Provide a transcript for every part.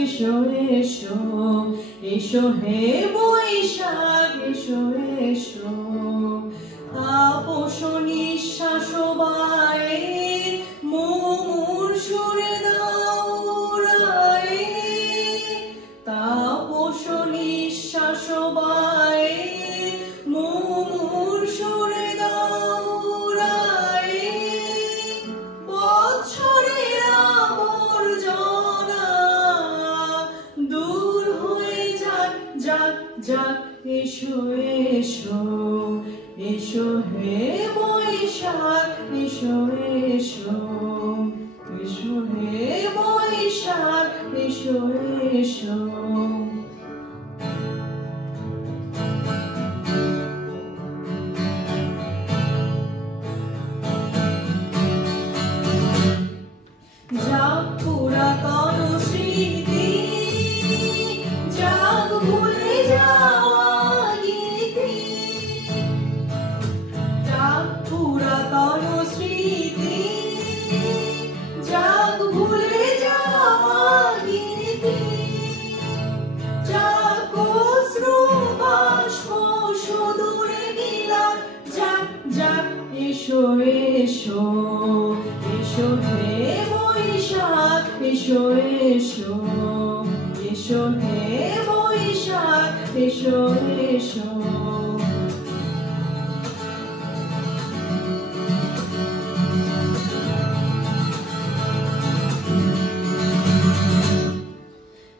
এসো এসো এসো হে বৈশাখ এসো এসো তাপস নিঃশ্বাস বায়ে মোর সুরে দাও রায়ে তাপস নিঃশ্বাস বায়ে মোর সুরে দাও রায়ে বৎসরের আবর্জনা দূর হয়ে যাক যাক যাক এসো এসো এসো হে বৈশাখ এসো এসো এসো হে বৈশাখ এসো এসো যাক পুরাতন স্মৃতি যাক ভুলে যাওয়া গীতি যাক পুরাতন স্মৃতি যাক ভুলে যাওয়া গীতি যাক অশ্রু বাষ্প সুদূরে বিলাপ যাক যাক এসো এসো এসো হে বৈশাখ এসো এসো এসো হে বৈশাখ এসো এসো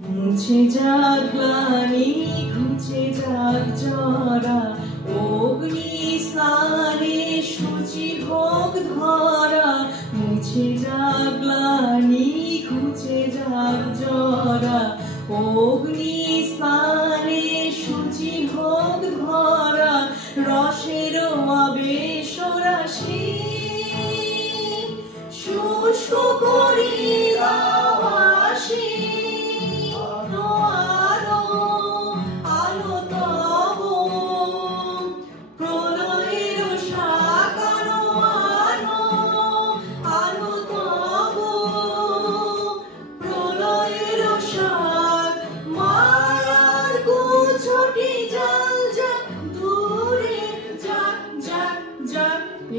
মুছে যাক গ্লানি ঘুচে যাক জরা অগ্নি স্নানে শুচি হোক ধরা মুছে যাক গ্লানি ঘুচে যাক জরা অগ্নি স্নানে শুচি হোক ধরা রসের আবেশ রাশি শুষ্ক করি আবাসী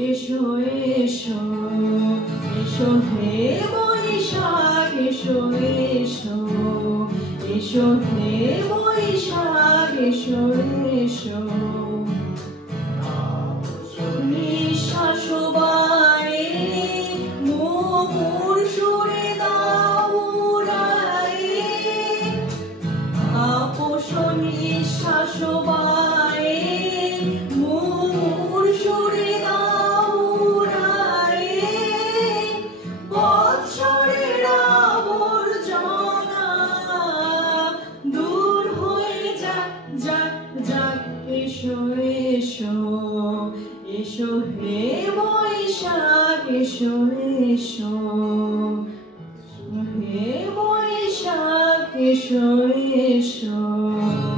এসো এসো এসো হে বৈশাখ এসো এসো এসো হে বৈশাখ এসো এসো নিঃশ্বাস বায়ে মোর সুরে দাও রায়ে তাপস নিঃশ্বাস বায়ে মোর সুরে এসো এসো এসো হে বৈশাখ এসো এসো হে বৈশাখ এসো এসো